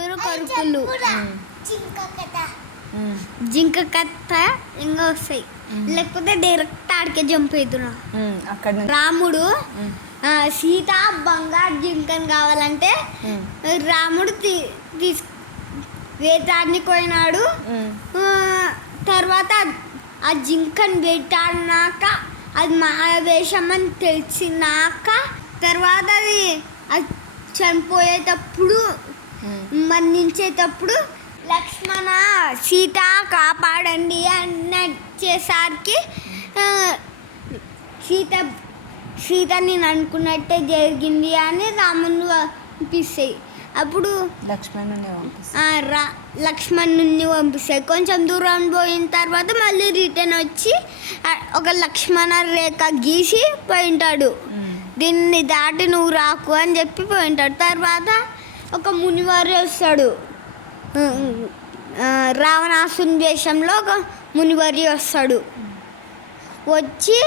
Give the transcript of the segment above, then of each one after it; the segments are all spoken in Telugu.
6 కొడుకులు. జింక కథ ఇంకా వస్తాయి, లేకపోతే డైరెక్ట్ ఆడికే జంప్ అవుతున్నా. రాముడు సీత బంగారు జింకను కావాలంటే రాముడు వేటాడికి పోయినాడు. తర్వాత ఆ జింకను వేటాడినాక అది మహావేషం అని తెలిసినాక తర్వాత అది చనిపోయేటప్పుడు మరణించేటప్పుడు లక్ష్మణ సీత కాపాడండి అని వచ్చేసరికి సీత నేను అనుకున్నట్టే జరిగింది అని రాముని పంపిస్తాయి. అప్పుడు లక్ష్మణుని పంపిస్తాయి. కొంచెం దూరం పోయిన తర్వాత మళ్ళీ రిటర్న్ వచ్చి ఒక లక్ష్మణ రేఖ గీసి పోయింటాడు. దీన్ని దాటి నువ్వు రాకు అని చెప్పి పోయింటాడు. తర్వాత ఒక మునివారి వస్తాడు, రావణాసుని వేషంలో ఒక మునివారి వస్తాడు. వచ్చి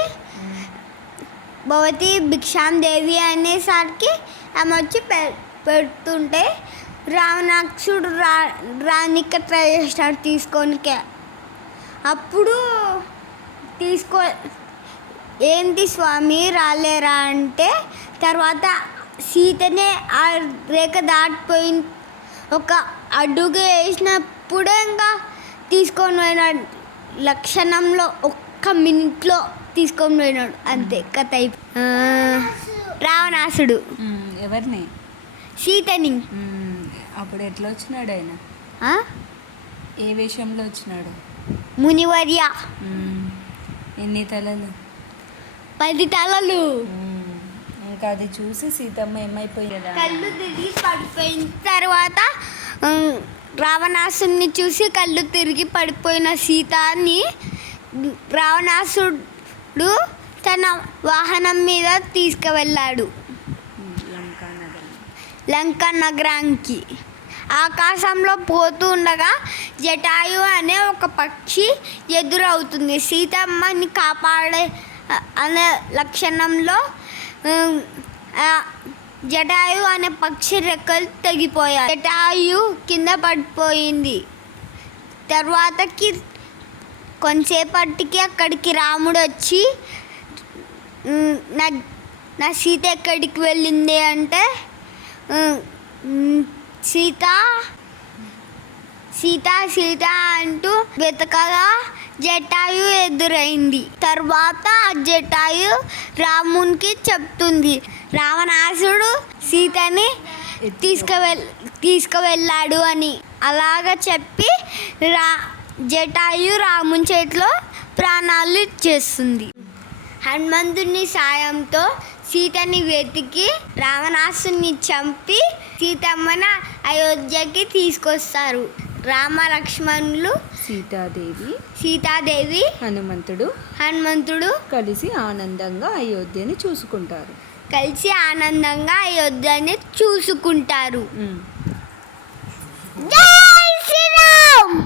భవతి భిక్షాందేవి అనేసరికి ఆమె వచ్చి పెడుతుంటే రావణాసుడు రానికి ట్రై చేస్తాడు తీసుకోనికే. అప్పుడు ఏంటి స్వామి రాలేరా అంటే తర్వాత సీతనే ఆ రేఖ దాటిపోయి ఒక అడుగు వేసినప్పుడే ఇంకా తీసుకొని పోయినాడు. లక్షణంలో 1 మినిట్లో తీసుకొని పోయినాడు. అంతే కథ రావణాసుడు ఎవరిని? సీతని. అప్పుడు ఎట్లా వచ్చినాడు ఆయన? ఏ వేషంలో వచ్చినాడు? మునివర్య. ఎన్ని తలలు? 10 తలలు. ఇంకా అది చూసి సీతమ్మ ఏమైపోయేదా? కళ్ళు తిరిగి పడిపోయిన తర్వాత రావణాసుని చూసి కళ్ళు తిరిగి పడిపోయిన సీతని రావణాసుడు తన వాహనం మీద తీసుకువెళ్ళాడు లంకా నగరానికి. ఆకాశంలో పోతూ ఉండగా జటాయు అనే ఒక పక్షి ఎదురవుతుంది. సీతమ్మని కాపాడే అనే లక్షణంలో జటాయు అనే పక్షి రెక్కలు తెగిపోయాయి. జటాయు కింద పడిపోయింది. తర్వాతకి కొంతసేపటికి అక్కడికి రాముడు వచ్చి నా సీత ఎక్కడికి వెళ్ళింది అంటే సీత సీత సీత అంటూ వెతకగా జటాయు ఎదురైంది. తర్వాత జటాయు రామునికి చెప్తుంది రావణాసుడు సీతని తీసుకువెళ్ళాడు అని. అలాగ చెప్పి జటాయు రాముని చేతిలో ప్రాణాలు ఇచ్చేస్తుంది. హనుమంతుని సాయంతో సీతని వెతికి రావణాసుని చంపి సీతమ్మని అయోధ్యకి తీసుకొస్తారు. రామ లక్ష్మణులు, సీతాదేవి హనుమంతుడు కలిసి ఆనందంగా అయోధ్యని చూసుకుంటారు. జై శ్రీరామ్.